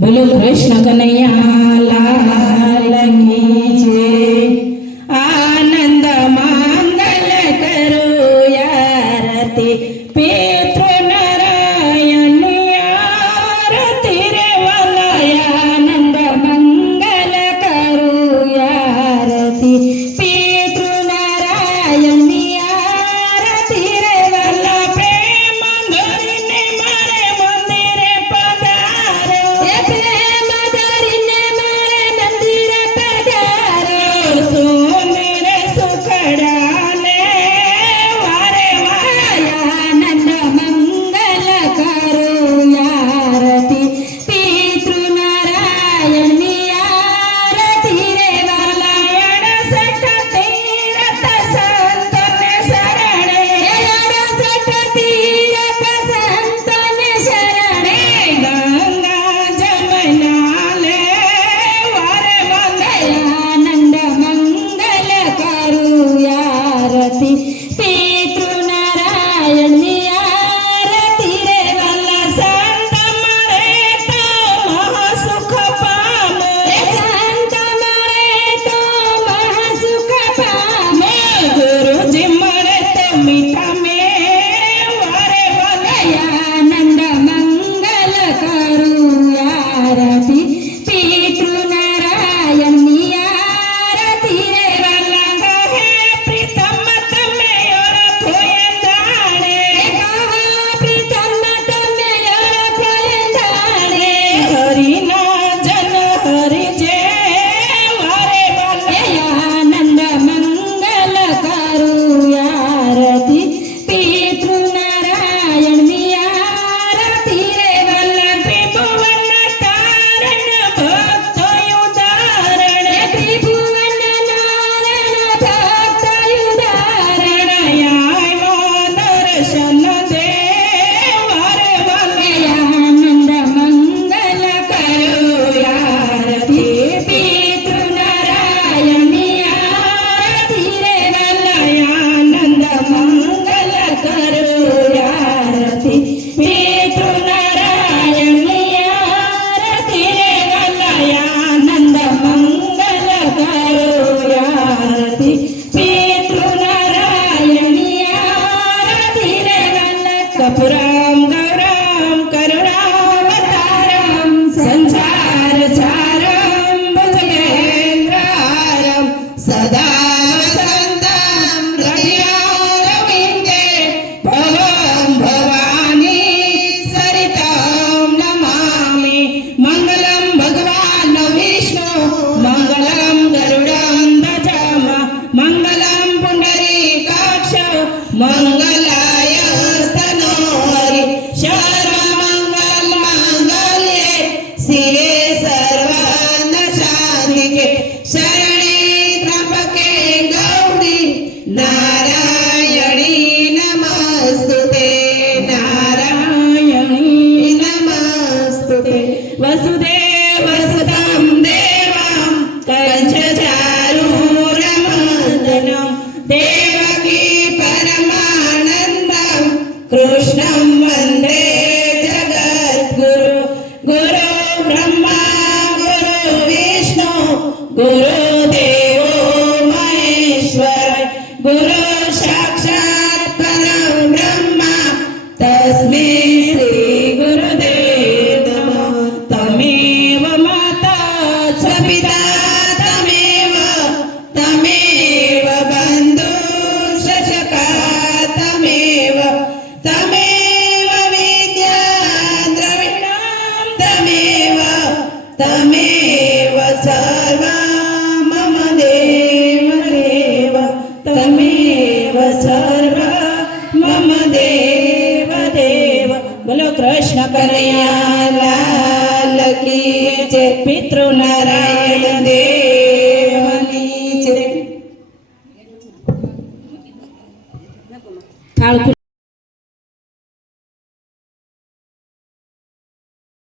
બોલો કૃષ્ણ કનૈયા લાલ કી જય। આનંદ માંગલ કરો આરતી પિતૃ નારાયણ આરતી રે વાલા। આનંદ મંગલ કરો આરતી પિતૃ નારાયણ આરતી રે વાલા। પ્રેમ ધરીને મારે મંદિરે પધારો, પ્રેમ ધરીને મારે મંદિરે પધારો। સોને રે સુખડાને વારે વારે આનંદ મંગલ કરો આરતી પિતૃ નારાયણ આરતી રે વાલા। 68 તીરથ સંતોને શરણે, 68 તીરથ સંતોને શરણે। ગંગા જમના લે વારે વારે આનંદ મંગલ કરું આરતી પિતૃ નારાયણ આરતી રે વાલા। સંત મળે તો મહાસુખ પામે, સંત મળે તો મહાસુખ પામે। ગુરુજી મળે તો મીઠા મે વારે વારે આનંદ મંગલ કરું આરતી પિતૃ નારાયણ આરતી રે વાલા। કહે પ્રીતમ તમે ઓળખો એ જાણે, કહો પ્રીતમ તમે ઓળખો એ જાણે। હરિના જન હરિ જે વારે વારે આનંદ મંગલ કરું આરતી પિતૃ નારાયણ આરતી રે વાલા। ત્રિભુવન તારણ ભક્તો ઉદાહરણ, ત્રિભુવન નારણ ભક્તો ઉદાહરણ। આવ્યો દર્શન દે વારે વારે આનંદ મંગલ કરું આરતી પિતૃ નારાયણ આરતી રે વાલા। આનંદ મંગલ કરું આરતી પિતૃ નારાયણ આરતી રે વાલા। આનંદ મંગલ કરું આરતી પિતૃ નારાયણ આરતી રે વાલા। કપુરમ ગૌરમ કરુણાવતારમ સંસાર સારમ ભુજગેન્દ્રહારમ સદા વસંતમ હૃદયારવિંદે ભવમ ભવાની સરિતમ નમામિ। મંગલમ ભગવાન વિષ્ણુ મંગલમ ગરુડમ ધજામા, મંગલમ પુંડરીકાક્ષ મંગલાય સ્તનોહરિ। સર્વમંગલ માંગલ્યે શિવે સર્વાર્થ સાધિકે, શરણે ત્ર્યંબકે ગૌરી નારાયણી નમસ્તુતે, નારાયણી નમસ્તુતે। વસુદેવ વસુદમ દેવમ કંસચારૂરમર્દનમ, દેવકી પરમાનંદમ કૃષ્ણમ વંદે જગદ્ગુરુ। ગુરુ બ્રહ્મા ગુરુ વિષ્ણુ ગુરુદેવો મહેશ્વર, ગુરુ સાક્ષાત પરમ બ્રહ્મા તસ્મૈ શ્રી ગુરુદેવ નમઃ। તમેવ માતા ચ પિતા તમેવ, તમેવ બંધુ સખા તમેવ, તમેવ વિદ્યા દ્રવિણમ તમેવ, તમેવ સર્વં મમ દેવ દેવ, તમેવ સર્વં મમ દેવ દેવ। બોલો કૃષ્ણ કનૈયા લાલ કી જય। પિતૃ નારાયણ